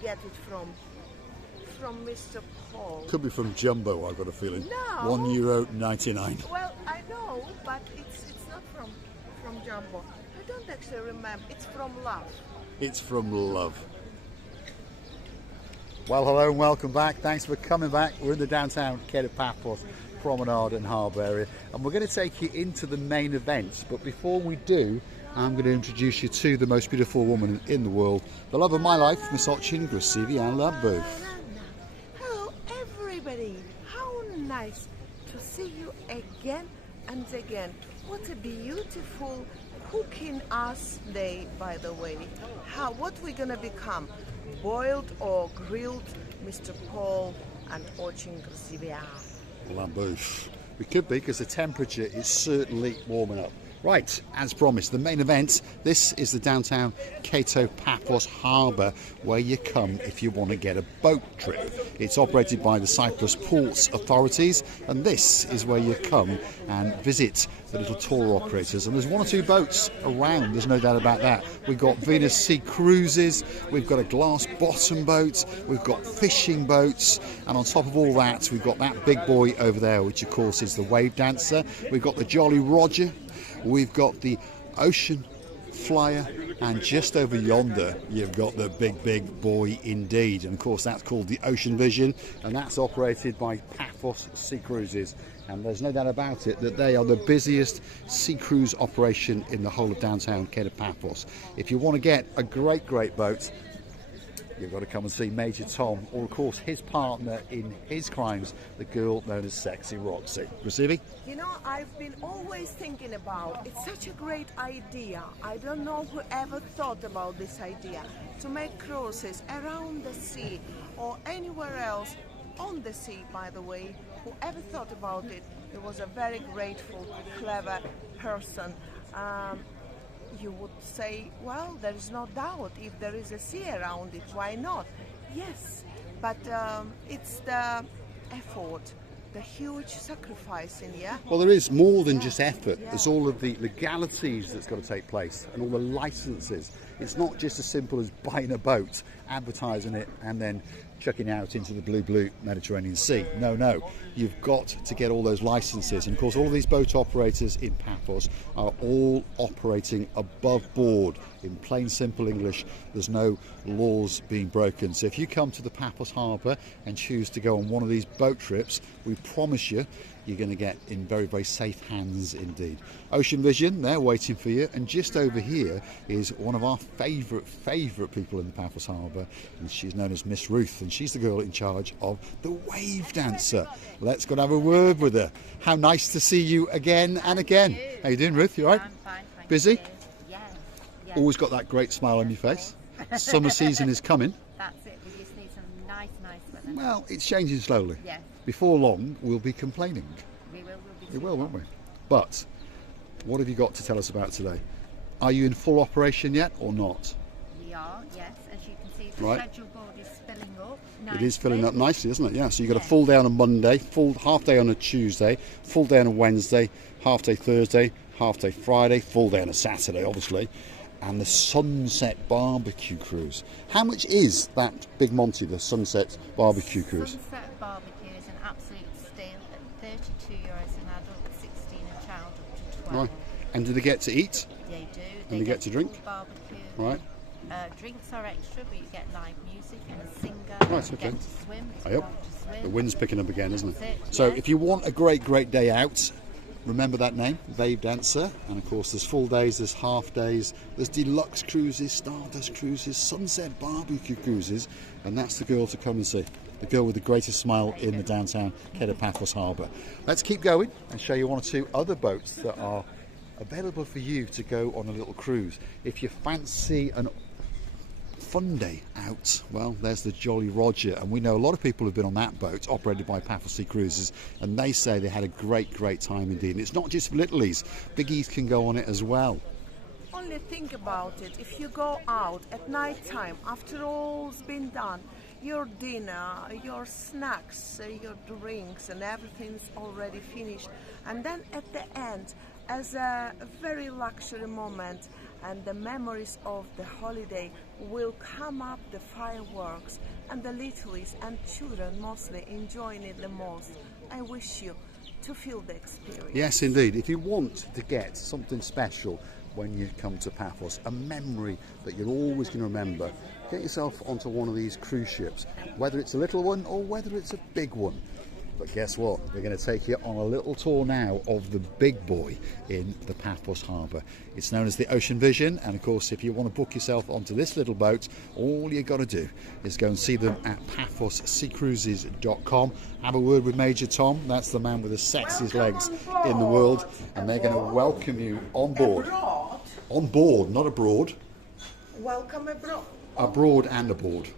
get it from? From Mr. Paul. Could be from Jumbo, I've got a feeling. No. €1.99. Well, I know, but it's not from Jumbo. I don't actually remember. It's from Love. It's from Love. Well, hello and welcome back. Thanks for coming back. We're in the downtown Kato Paphos Promenade and Harbour area, and we're going to take you into the main events. But before we do, I'm going to introduce you to the most beautiful woman in the world, the love of my life, Miss Ochin Grasivian Labov. Hello, everybody. How nice to see you again and again. What a beautiful cooking ass day, by the way. What we're going to become? Boiled or grilled, Mr. Paul and Ochin Grasivian Labov. We could be, because the temperature is certainly warming up. Right, as promised, the main event. This is the downtown Kato Paphos Harbour, where you come if you want to get a boat trip. It's operated by the Cyprus Ports Authorities, and this is where you come and visit the little tour operators. And there's one or two boats around, there's no doubt about that. We've got Venus Sea Cruises, we've got a glass bottom boat, we've got fishing boats, and on top of all that, we've got that big boy over there, which of course is the Wave Dancer. We've got the Jolly Roger. We've got the Ocean Flyer, and just over yonder you've got the big boy indeed, and of course that's called the Ocean Vision, and that's operated by Paphos Sea Cruises, and there's no doubt about it that they are the busiest sea cruise operation in the whole of downtown Kato Paphos. If you want to get a great boat, you've got to come and see Major Tom, or of course his partner in his crimes, the girl known as Sexy Roxy. Grasivi? You know, I've been always thinking about, it's such a great idea. I don't know who ever thought about this idea, to make cruises around the sea or anywhere else on the sea, by the way. Whoever thought about it, it was a very grateful, clever person. You would say, well, there is no doubt, if there is a sea around it, why not? Yes, but it's the effort, the huge sacrifice in here. Well, there is more than just effort. There's all of the legalities that's got to take place and all the licenses. It's not just as simple as buying a boat, advertising it, and then chucking out into the blue Mediterranean Sea. No, you've got to get all those licenses, and of course all of these boat operators in Paphos are all operating above board. In plain simple English, there's no laws being broken. So if you come to the Paphos Harbour and choose to go on one of these boat trips, we promise you you're going to get in very safe hands indeed. Ocean Vision, they're waiting for you, and just over here is one of our favourite people in the Paphos Harbour, and she's known as Miss Ruth, and she's the girl in charge of the Wave Dancer. Let's go and have a word with her. How nice to see you again and again. How you doing, Ruth? You all right? I'm fine, thank Busy? you. Yes. Always got that great smile on your face. Summer season is coming. That's it. We just need some nice weather. Well, it's changing slowly. Yes. Before long, we'll be complaining. We will, won't we? But what have you got to tell us about today? Are you in full operation yet or not? We are, yes. As you can see, the Right. schedule board is filling up. It is filling up nicely, isn't it? Yeah, so you've got a Yes. full day on a Monday, full half day on a Tuesday, full day on a Wednesday, half day Thursday, half day Friday, full day on a Saturday, obviously, and the Sunset Barbecue Cruise. How much is that Big Monty, the Sunset Barbecue Cruise? Sunset Barbecue is an absolute steal at €32 an adult, 16 a child up to 12. Right. And do they get to eat? They do. And they get to drink? full barbecue. Right. Drinks are extra, but you get live music and a singer. Right, You okay. get to swim if I you hope. want to swim. The wind's picking up again, isn't it? That's it, So yeah. if you want a great day out, remember that name, Wave Dancer. And of course there's full days, there's half days, there's deluxe cruises, Stardust cruises, Sunset Barbecue Cruises, and that's the girl to come and see. The girl with the greatest smile in the downtown Kato Paphos Harbour. Let's keep going and show you one or two other boats that are available for you to go on a little cruise. If you fancy an fun day out, well, there's the Jolly Roger, and we know a lot of people who've been on that boat operated by Paphos Sea Cruises, and they say they had a great time indeed. And it's not just for littlies, biggies can go on it as well. Only think about it, if you go out at night time, after all's been done, your dinner, your snacks, your drinks, and everything's already finished, and then at the end as a very luxury moment, and the memories of the holiday will come up, the fireworks, and the littlies and children mostly enjoying it the most. I wish you to feel the experience. Yes, indeed. If you want to get something special when you come to Paphos, a memory that you're always going to remember, get yourself onto one of these cruise ships, whether it's a little one or whether it's a big one. But guess what? We're going to take you on a little tour now of the big boy in the Paphos Harbour. It's known as the Ocean Vision, and of course if you want to book yourself onto this little boat, all you got to do is go and see them at paphosseacruises.com. Have a word with Major Tom, that's the man with the sexiest legs in the world, and they're going to welcome you on board. Abroad? On board, not abroad. Welcome abroad. Abroad and aboard.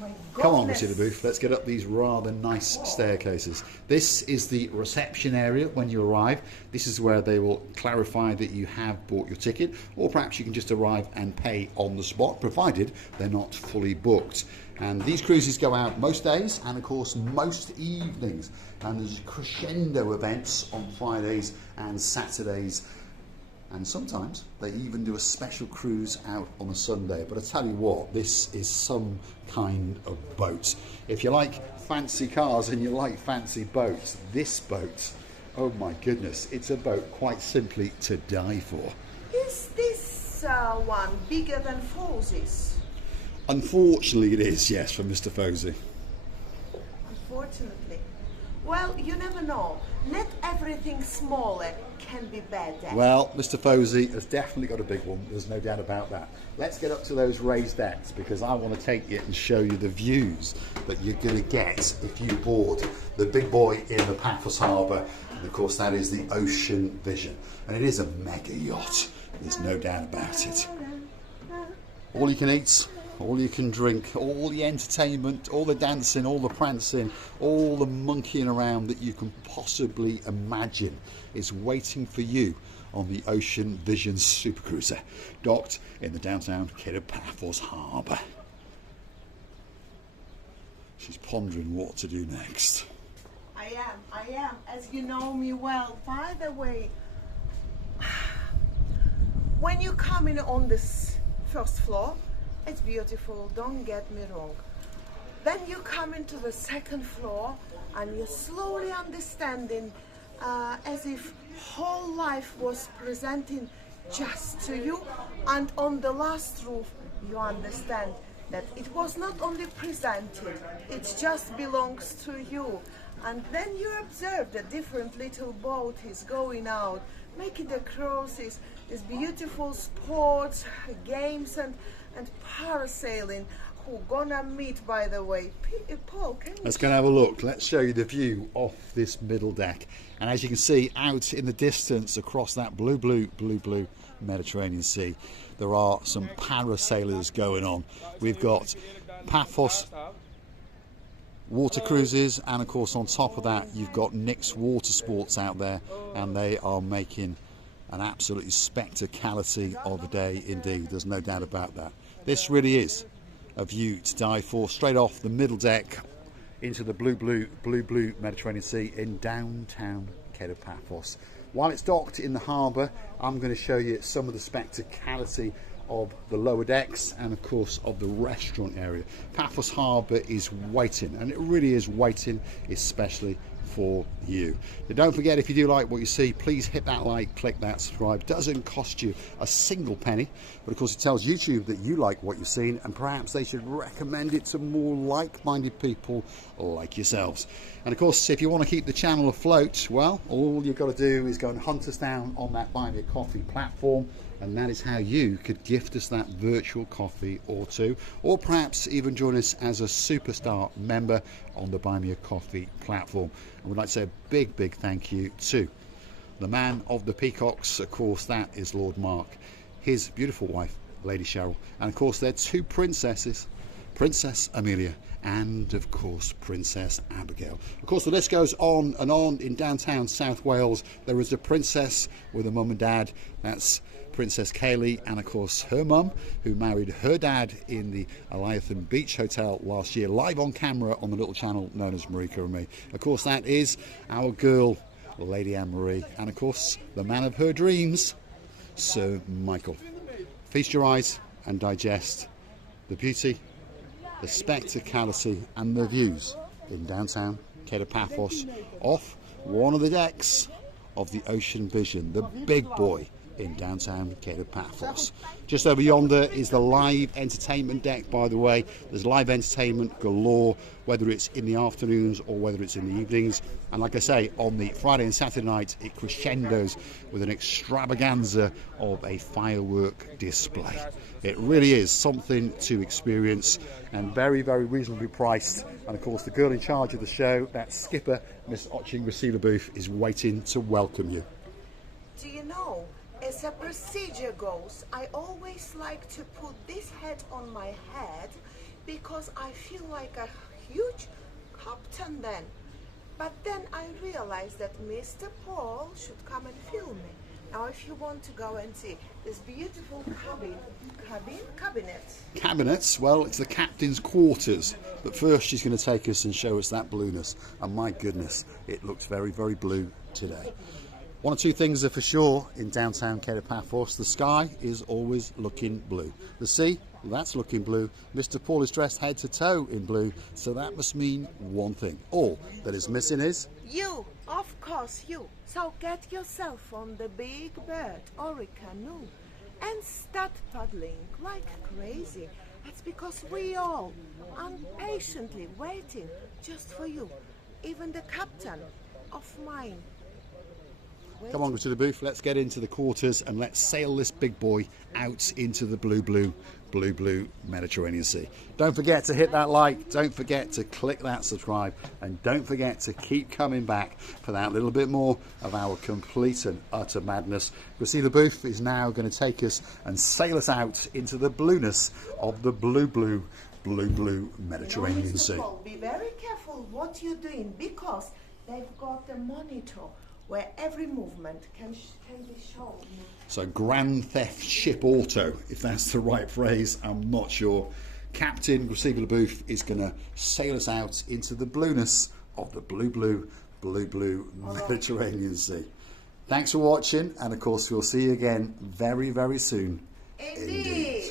My Come on, goodness. Mr. LeBouf, let's get up these rather nice staircases. This is the reception area when you arrive. This is where they will clarify that you have bought your ticket, or perhaps you can just arrive and pay on the spot, provided they're not fully booked. And these cruises go out most days and of course most evenings, and there's crescendo events on Fridays and Saturdays. And sometimes they even do a special cruise out on a Sunday. But I tell you what, this is some kind of boat. If you like fancy cars and you like fancy boats, this boat, oh my goodness, it's a boat quite simply to die for. Is this one bigger than Fozie's? Unfortunately it is, yes, for Mr. Fosey. Unfortunately. Well, you never know. Not everything smaller can be better. Well, Mr. Fosey has definitely got a big one, there's no doubt about that. Let's get up to those raised decks, because I want to take you and show you the views that you're going to get if you board the big boy in the Paphos Harbour. And of course that is the Ocean Vision. And it is a mega yacht, there's no doubt about it. All you can eat, all you can drink, all the entertainment, all the dancing, all the prancing, all the monkeying around that you can possibly imagine is waiting for you on the Ocean Vision Supercruiser, docked in the downtown Kato Paphos Harbour. She's pondering what to do next. I am, as you know me well. By the way, when you come in on this first floor, it's beautiful, don't get me wrong. Then you come into the second floor and you're slowly understanding as if whole life was presenting just to you, and on the last roof you understand that it was not only presented, it just belongs to you. And then you observe the different little boat is going out, making the cruises, these beautiful sports, games and parasailing. Who gonna meet, by the way? Paul, can you... Let's go and have a look. Let's show you the view off this middle deck. And as you can see, out in the distance across that blue Mediterranean Sea, there are some parasailers going on. We've got Paphos water cruises, and of course on top of that you've got Nick's Water Sports out there, and they are making an absolutely spectacality of the day indeed. There's no doubt about that. This really is a view to die for, straight off the middle deck into the blue Mediterranean Sea in downtown Kato Paphos. While it's docked in the harbour, I'm going to show you some of the spectacality of the lower decks and of course of the restaurant area. Paphos Harbour is waiting, and it really is waiting especially for you. But don't forget, if you do like what you see, please hit that like, click that subscribe. Doesn't cost you a single penny, but of course it tells YouTube that you like what you've seen, and perhaps they should recommend it to more like-minded people like yourselves. And of course, if you want to keep the channel afloat, well, all you've got to do is go and hunt us down on that Buy Me a Coffee platform, and that is how you could gift us that virtual coffee or two, or perhaps even join us as a superstar member on the Buy Me a Coffee platform. And we'd like to say a big thank you to the man of the peacocks. Of course, that is Lord Mark, his beautiful wife Lady Cheryl, and of course their two princesses, Princess Amelia and of course Princess Abigail. Of course the list goes on and on. In downtown South Wales there is a princess with a mum and dad, that's Princess Kaylee, and of course her mum, who married her dad in the Eliathan Beach Hotel last year, live on camera on the little channel known as Marika and Me. Of course that is our girl Lady Anne-Marie, and of course the man of her dreams, Sir Michael. Feast your eyes and digest the beauty, the spectacality and the views in downtown Kato Paphos off one of the decks of the Ocean Vision, the big boy in downtown Kato Paphos. Just over yonder is the live entertainment deck, by the way. There's live entertainment galore, whether it's in the afternoons or whether it's in the evenings. And like I say, on the Friday and Saturday night, it crescendos with an extravaganza of a firework display. It really is something to experience, and very, very reasonably priced. And of course, the girl in charge of the show, that skipper, Miss Oching Receiver Booth, is waiting to welcome you. Do you know, as a procedure goes, I always like to put this hat on my head because I feel like a huge captain then. But then I realized that Mr. Paul should come and film me. Now, if you want to go and see this beautiful Cabinets, well, it's the captain's quarters. But first she's going to take us and show us that blueness. And my goodness, it looks very, very blue today. One or two things are for sure in downtown Kato Paphos. The sky is always looking blue. The sea, that's looking blue. Mr. Paul is dressed head to toe in blue, so that must mean one thing. All that is missing is... you, of course, you. So get yourself on the big bird or a canoe and start paddling like crazy. That's because we all impatiently waiting just for you. Even the captain of mine. Come on to the booth, let's get into the quarters and let's sail this big boy out into the blue Mediterranean Sea. Don't forget to hit that like, don't forget to click that subscribe, and don't forget to keep coming back for that little bit more of our complete and utter madness. You'll see the booth is now going to take us and sail us out into the blueness of the blue Mediterranean Sea. Be very careful what you're doing, because they've got a monitor where every movement can be shown. So Grand Theft Ship Auto, if that's the right phrase, I'm not sure. Captain Receiver Booth is going to sail us out into the blueness of the blue Mediterranean Sea. Thanks for watching, and of course we'll see you again very, very soon. Indeed.